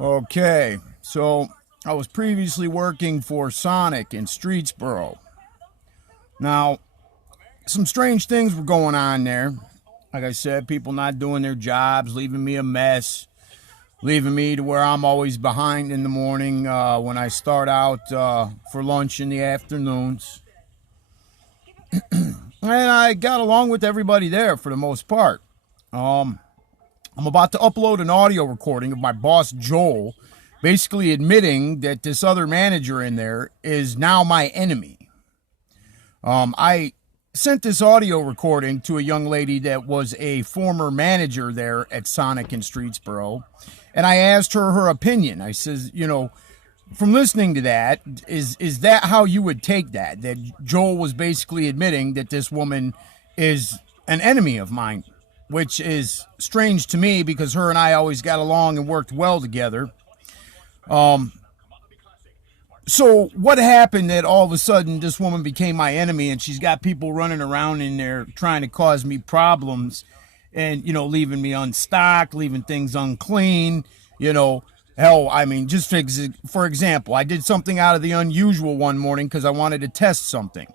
Okay, so I was previously working for Sonic in Streetsboro. Now, some strange things were going on there. Like I said, people not doing their jobs, leaving me a mess, leaving me to where I'm always behind in the morning when I start out for lunch in the afternoons. And I got along with everybody there for the most part. I'm about to upload an audio recording of my boss, Joel, basically admitting that this other manager in there is now my enemy. I sent this audio recording to a young lady that was a former manager there at Sonic in Streetsboro, and I asked her opinion. I says, from listening to that, is that how you would take that? That Joel was basically admitting that this woman is an enemy of mine, which is strange to me because her and I always got along and worked well together. So what happened that all of a sudden this woman became my enemy and she's got people running around in there trying to cause me problems and, leaving me unstocked, leaving things unclean, hell, I mean, just for example, I did something out of the unusual one morning because I wanted to test something.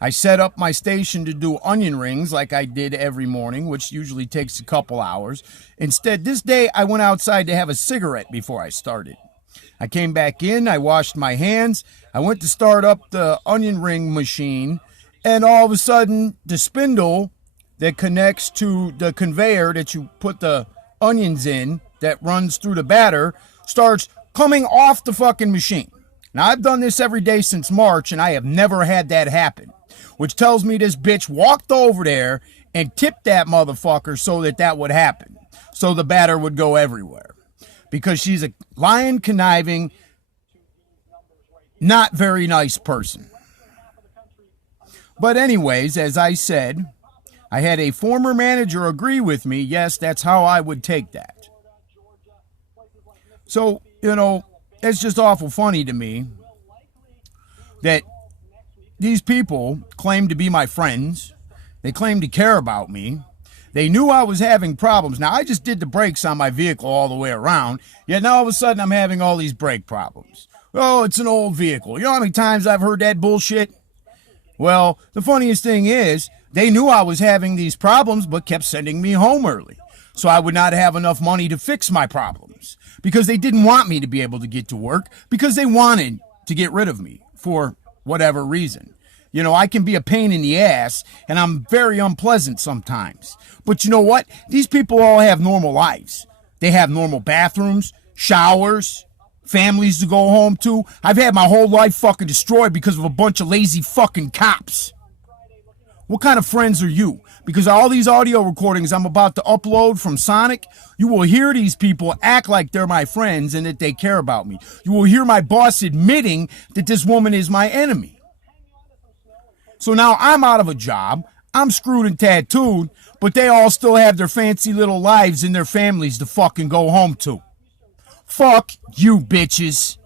I set up my station to do onion rings like I did every morning, which usually takes a couple hours. Instead, this day I went outside to have a cigarette before I started. I came back in, I washed my hands, I went to start up the onion ring machine, and all of a sudden, the spindle that connects to the conveyor that you put the onions in that runs through the batter starts coming off the fucking machine. Now, I've done this every day since March, and I have never had that happen, which tells me this bitch walked over there and tipped that motherfucker so that would happen, so the batter would go everywhere. Because she's a lying, conniving, not very nice person. But anyways, as I said, I had a former manager agree with me. Yes, that's how I would take that. So, it's just awful funny to me that these people claim to be my friends. They claim to care about me. They knew I was having problems. Now, I just did the brakes on my vehicle all the way around, yet now all of a sudden I'm having all these brake problems. Oh, it's an old vehicle. You know how many times I've heard that bullshit? Well, the funniest thing is, they knew I was having these problems, but kept sending me home early. So I would not have enough money to fix my problems. Because they didn't want me to be able to get to work, because they wanted to get rid of me for whatever reason. I can be a pain in the ass, and I'm very unpleasant sometimes. But you know what? These people all have normal lives. They have normal bathrooms, showers, families to go home to. I've had my whole life fucking destroyed because of a bunch of lazy fucking cops. What kind of friends are you? Because all these audio recordings I'm about to upload from Sonic, you will hear these people act like they're my friends and that they care about me. You will hear my boss admitting that this woman is my enemy. So now I'm out of a job, I'm screwed and tattooed, but they all still have their fancy little lives and their families to fucking go home to. Fuck you, bitches.